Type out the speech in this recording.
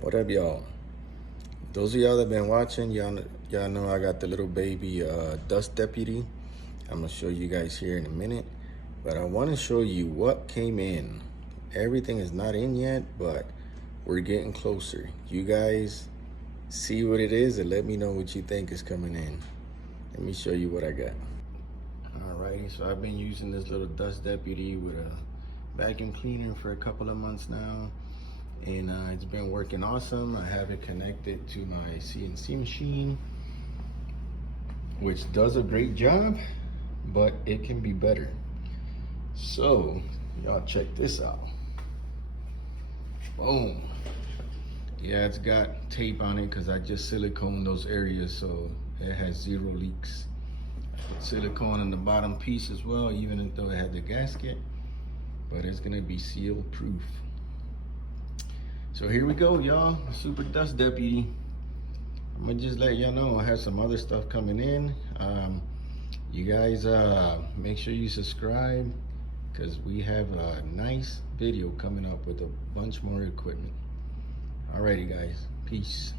What up, y'all? Those of y'all that been watching, y'all know I got the little baby dust deputy. I'm gonna show you guys here in a minute, but I want to show you what came in. Everything is not in yet, but we're getting closer. You guys see what it is and let me know what you think is coming in. Let me show you what I got. Alrighty, so I've been using this little dust deputy with a vacuum cleaner for a couple of months now, and it's been working awesome. I have it connected to my CNC machine, which does a great job, but it can be better. So y'all check this out. Boom. Yeah, it's got tape on it because I just siliconed those areas so it has 0 leaks. I put silicone in the bottom piece as well, even though it had the gasket, but it's gonna be seal proof. So here we go, y'all. Super Dust Deputy. I'm gonna just let y'all know I have some other stuff coming in. You guys make sure you subscribe because we have a nice video coming up with a bunch more equipment. Alrighty guys, peace.